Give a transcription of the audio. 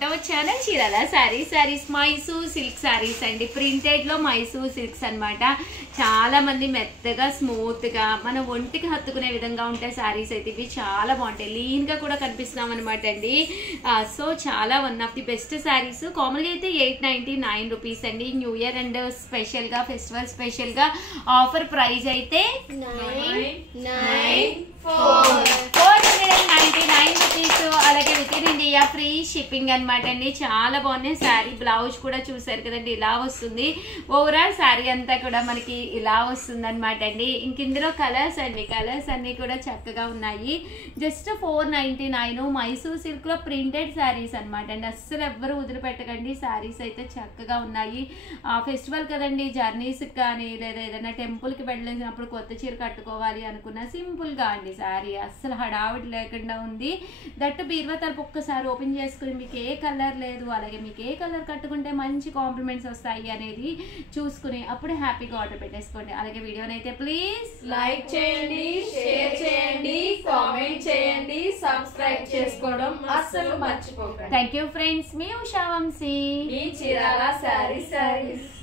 Channel Chirala saris Mysore silk saris అండి. Printed లో Mysore silks అన్నమాట. చాలా మంది మెత్తగా స్మూత్ గా మన ఒంటికి హత్తుకునే విధంగా ఉంటాయి సారీస్ అయితే. ఇవి చాలా బాగుంటాయి, లీన్ గా కూడా కనిపిస్తున్నాం అనమాట అండి. సో చాలా one of the best saris. Commonly అయితే 899 రూపీస్ అండి. న్యూ ఇయర్ అండ్ స్పెషల్ గా ఫెస్టివల్ స్పెషల్ గా ఆఫర్ ప్రైస్ అయితే 499 రూపీస్. అలాగే with in India free shipping అనమాట అండి. చాలా బాగున్నాయి. శారీ బ్లౌజ్ కూడా చూసారు కదండి, ఇలా వస్తుంది. ఓవరాల్ శారీ అంతా కూడా మనకి ఇలా వస్తుంది అనమాట అండి. ఇంక ఇందులో కలర్స్ అండి, కలర్స్ అన్ని కూడా చక్కగా ఉన్నాయి. జస్ట్ 499 మైసూర్ సిల్క్ లో ప్రింటెడ్ శారీస్ అనమాట అండి. అస్సలు ఎవ్వరు వదిలిపెట్టకండి, శారీస్ అయితే చక్కగా ఉన్నాయి. ఫెస్టివల్ కదండి, జర్నీస్ కానీ లేదా ఏదైనా టెంపుల్ కి వెళ్ళినప్పుడు కొత్త చీర కట్టుకోవాలి అనుకున్న సింపుల్ గా అండి శారీ. అస్సలు హడావిడి లేకుండా ఉంది. దట్టు బీరువా తలుపు ఒక్కసారి ఓపెన్ చేసుకుని మీకు ఏ కలర్ లేదు, అలాగే మీకు ఏ కలర్ కట్టుకుంటే మంచి కాంప్లిమెంట్స్ వస్తాయి అనేది చూసుకుని అప్పుడు హ్యాపీగా ఆర్డర్ పెట్టేసుకోండి. అలాగే వీడియోని అయితే ప్లీజ్ లైక్ చేయండి, షేర్ చేయండి, కామెంట్ చేయండి, సబ్స్క్రైబ్ చేసుకోవడం అస్సలు మర్చిపోకండి. Thank you friends. మీ ఉషా వంశీ, మీ చీరాల సారీస్.